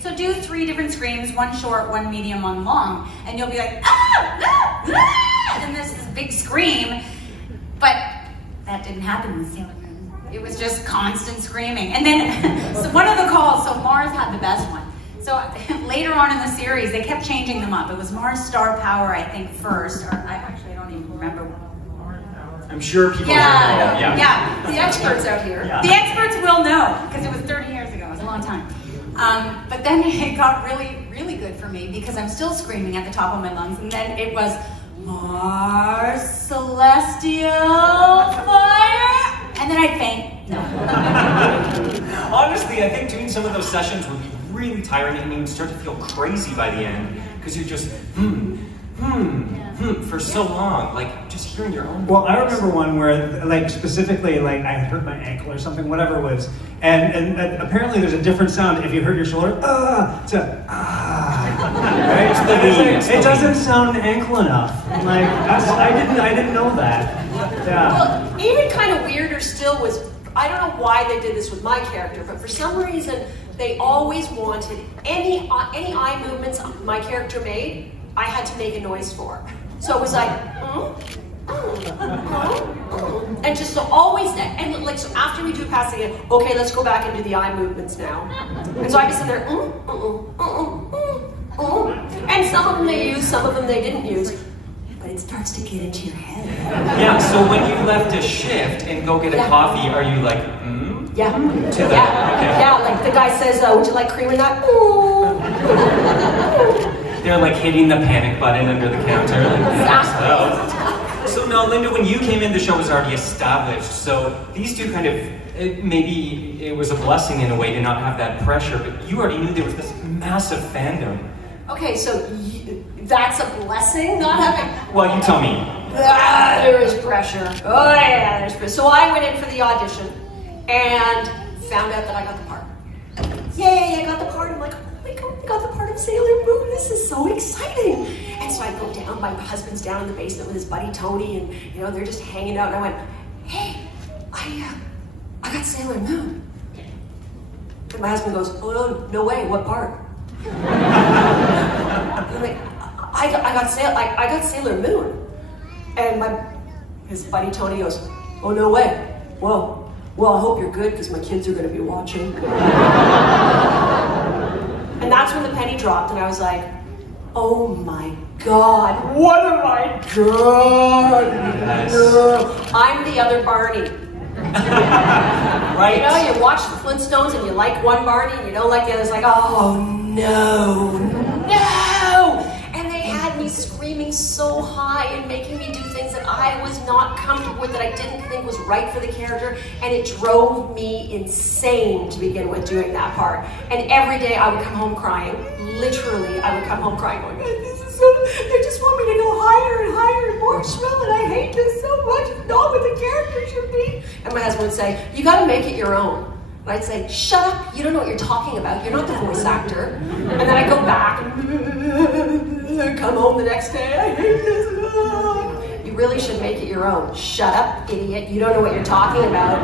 So do 3 different screams, 1 short, 1 medium, 1 long, and you'll be like, ah, ah, ah, and this big scream. But that didn't happen with Sailor Moon. It was just constant screaming. And then, so one of the calls, so Mars had the best one. So later on in the series, they kept changing them up. It was Mars Star Power, I think, first, or I don't even remember. I'm sure people know. Yeah. The experts out here. Yeah. The experts will know, because it was 30 years ago. It was a long time. But then it got really, really good for me, because I'm still screaming at the top of my lungs, and then it was Mars Celestial Fire, and then I'd faint. No. Honestly, I think doing some of those sessions would be really tiring, and you would start to feel crazy by the end, because you're just, for so long, like just hearing your own voice. Well, I remember one where, like, specifically, like, I hurt my ankle or something, whatever it was, and apparently there's a different sound if you hurt your shoulder. It's a right? It doesn't sound ankle enough. Like, I didn't know that. Yeah. Well, even kind of weirder still was, I don't know why they did this with my character, but for some reason they always wanted any eye movements my character made, I had to make a noise for. So it was like, and just so always that, and like, so after we do passing it, okay, let's go back and do the eye movements now. And so I just sit there, and some of them they used, some of them they didn't use, but it starts to get into your head. Yeah, so when you left a shift and go get a coffee, are you like, Yeah. To that? Okay. Yeah, like the guy says, would you like cream in that? They're like hitting the panic button under the counter. Like, so now, Linda, when you came in, the show was already established. So these two kind of, maybe it was a blessing in a way to not have that pressure, but you already knew there was this massive fandom. Okay, so that's a blessing, not having... Well, you tell me. There is pressure. Oh yeah, there's pressure. So I went in for the audition and found out that I got the part. Yay, I got the part. I'm like, oh my God, I got the part of Sailor Moon. This is so exciting. And so I go down, my husband's down in the basement with his buddy Tony, and you know, they're just hanging out, and I went, hey, I got Sailor Moon. And my husband goes, oh no way, what part? And I'm like, I got Sailor Moon. And his buddy Tony goes, oh no way. Well, I hope you're good because my kids are going to be watching. And that's when the penny dropped, and I was like, oh my God, what have I done? Yes. I'm the other Barney. Right. You know, you watch the Flintstones and you like one Barney and you don't like the other. It's like, oh no, no! And they had me screaming so high and making me do things that I was not comfortable with, that I didn't think was right for the character, and it drove me insane to begin with doing that part. And every day I would come home crying. Literally, I would come home crying, going, this is so, they just want me to go higher and higher and more shrill, and I hate this so much. It's not what the character should be. And my husband would say, you gotta make it your own. And I'd say, shut up, you don't know what you're talking about. You're not the voice actor. And then I'd go back and come home the next day, I hate this. You really should make it your own. Shut up, idiot, you don't know what you're talking about.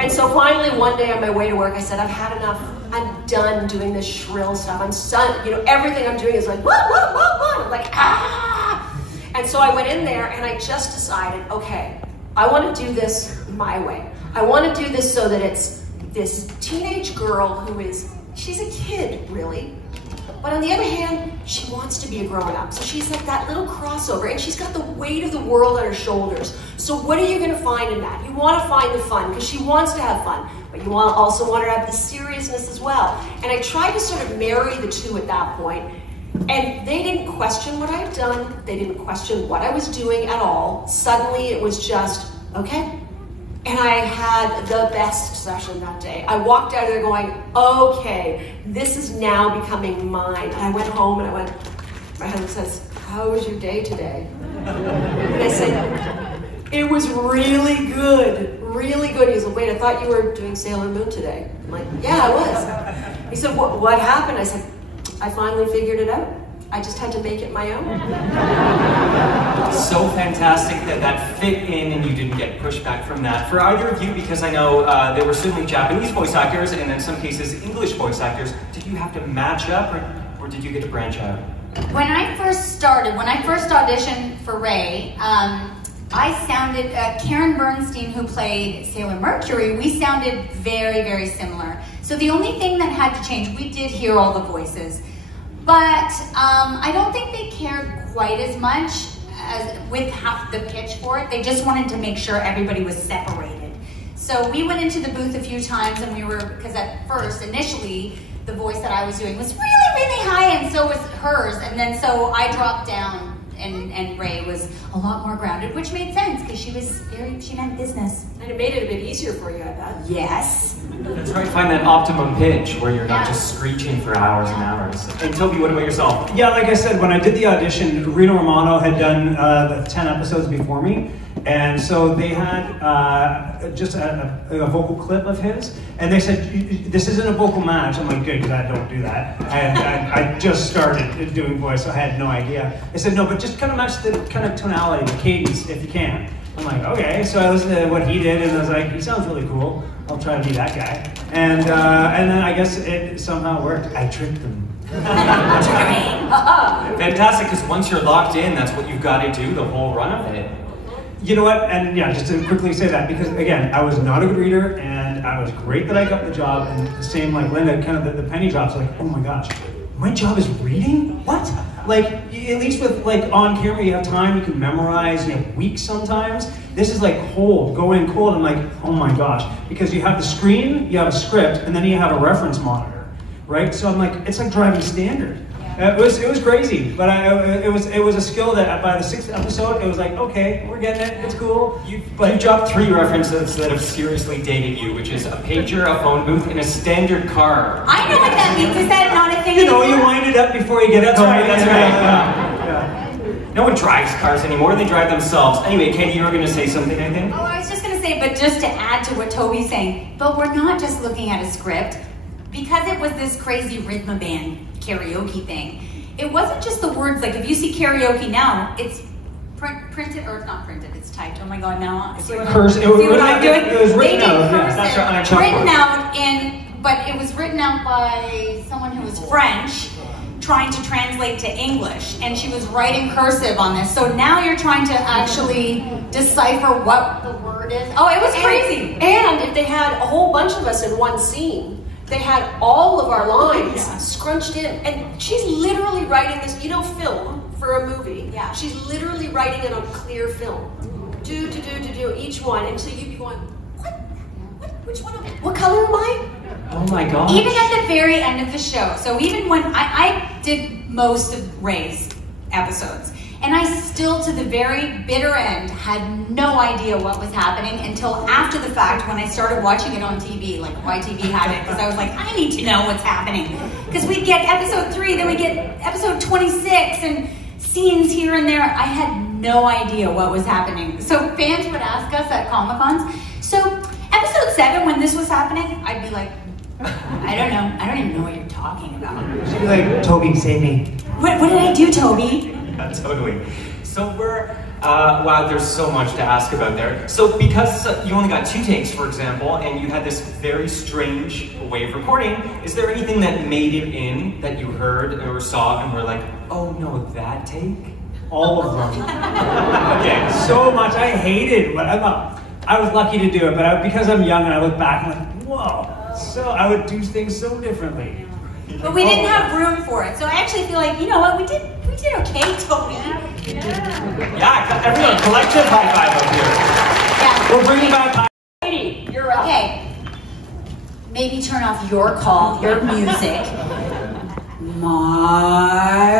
And so finally one day on my way to work, I said, I've had enough. I'm done doing this shrill stuff. I'm done, you know, everything I'm doing is like, whoa, whoa, whoa, whoa. I'm like, ah! And so I went in there and I just decided, okay, I want to do this my way. I want to do this so that it's this teenage girl who is, she's a kid, really. But on the other hand, she wants to be a grown-up. So she's like that little crossover, and she's got the weight of the world on her shoulders. So what are you going to find in that? You want to find the fun, because she wants to have fun, but you also want her to have the seriousness as well. And I tried to sort of marry the two at that point, and they didn't question what I'd done. They didn't question what I was doing at all. Suddenly it was just, okay. And I had the best session that day. I walked out of there going, okay, this is now becoming mine. And I went home and my husband says, how was your day today? And I said, it was really good, really good. He said, wait, I thought you were doing Sailor Moon today. I'm like, yeah, I was. He said, what happened? I said, I finally figured it out. I just had to make it my own. So so fantastic that that fit in and you didn't get pushback from that. For either of you, because I know there were certainly Japanese voice actors and in some cases English voice actors, did you have to match up or did you get to branch out? When I first auditioned for Ray, I sounded, Karen Bernstein, who played Sailor Mercury, we sounded very, very similar. So the only thing that had to change, we did hear all the voices, but I don't think they cared quite as much as with half the pitch for it. They just wanted to make sure everybody was separated. So we went into the booth a few times and we were, because at first, initially, the voice that I was doing was really, really high and so was hers. And then so I dropped down and Ray was a lot more grounded, which made sense because she meant business. And it made it a bit easier for you, I bet. Yes. That's right, find that optimum pitch where you're not just screeching for hours and hours. And Toby, what about yourself? Yeah, like I said, when I did the audition, Reno Romano had done the 10 episodes before me. And so they had just a vocal clip of his. And they said, this isn't a vocal match. I'm like, good, because I don't do that. I just started doing voice, so I had no idea. They said, no, but just kind of match the kind of tonality, the cadence, if you can. I'm like, okay. So I listened to what he did, and I was like, he sounds really cool. I'll try to be that guy. And then I guess it somehow worked. I tricked them. Fantastic, because once you're locked in, that's what you've got to do the whole run of it. You know what, and yeah, just to quickly say that, because again, I was not a good reader, and I was great that I got the job, and the same like Linda, kind of the penny drops, like, oh my gosh, my job is reading? What? Like, at least with like on camera, you have time, you can memorize, you have weeks sometimes. This is like cold, go in cold, I'm like, oh my gosh, because you have the screen, you have a script, and then you have a reference monitor, right? So I'm like, it's like driving standard. It was crazy, but it was a skill that by the 6th episode, it was like, okay, we're getting it, it's cool. You dropped 3 references that have seriously dated you, which is a pager, a phone booth, and a standard car. I know what that means. Is that not a thing You know, anymore? you wind it up before you get it. That's right, that's right. Yeah. No one drives cars anymore, they drive themselves. Anyway, Katie, you were going to say something, I think? Oh, I was just going to say, but just to add to what Toby's saying, but we're not just looking at a script. Because it was this crazy rhythm band karaoke thing, it wasn't just the words. Like if you see karaoke now, it's printed, or it's not printed, it's typed. Oh my god, now see what I'm doing? It was written out. That's right, written out but it was written out by someone who was French, trying to translate to English, and she was writing cursive on this. So now you're trying to actually decipher what the word is. Oh, it was crazy. And if they had a whole bunch of us in one scene, they had all of our lines scrunched in, and she's literally writing this, film for a movie. Yeah. She's literally writing it on clear film. Do, each one, and so you'd be going, which one, what color am I? Oh my god. Even at the very end of the show, so even when I did most of Ray's episodes, and I still, to the very bitter end, had no idea what was happening until after the fact when I started watching it on TV, like YTV had it, because I was like, I need to know what's happening. Because we'd get episode 3, then we get episode 26, and scenes here and there. I had no idea what was happening. So fans would ask us at Comic-Cons, so episode 7, when this was happening, I'd be like, I don't know. I don't even know what you're talking about. She'd be like, Toby, save me. What did I do, Toby? Yeah, totally. So wow, there's so much to ask about there. So because you only got 2 takes, for example, and you had this very strange way of recording, is there anything that made it in that you heard or saw and were like, oh no, that take? All of them. Okay. So much. I hated what I was lucky to do it, but because I'm young and I look back and I'm like, whoa. So I would do things so differently. But we didn't have room for it. So I actually feel like, you know what, we did okay, Toby. Yeah, everyone, collective high five up here. Yeah. We're bringing back Katie, you're up. Okay. Maybe turn off your call, your music. My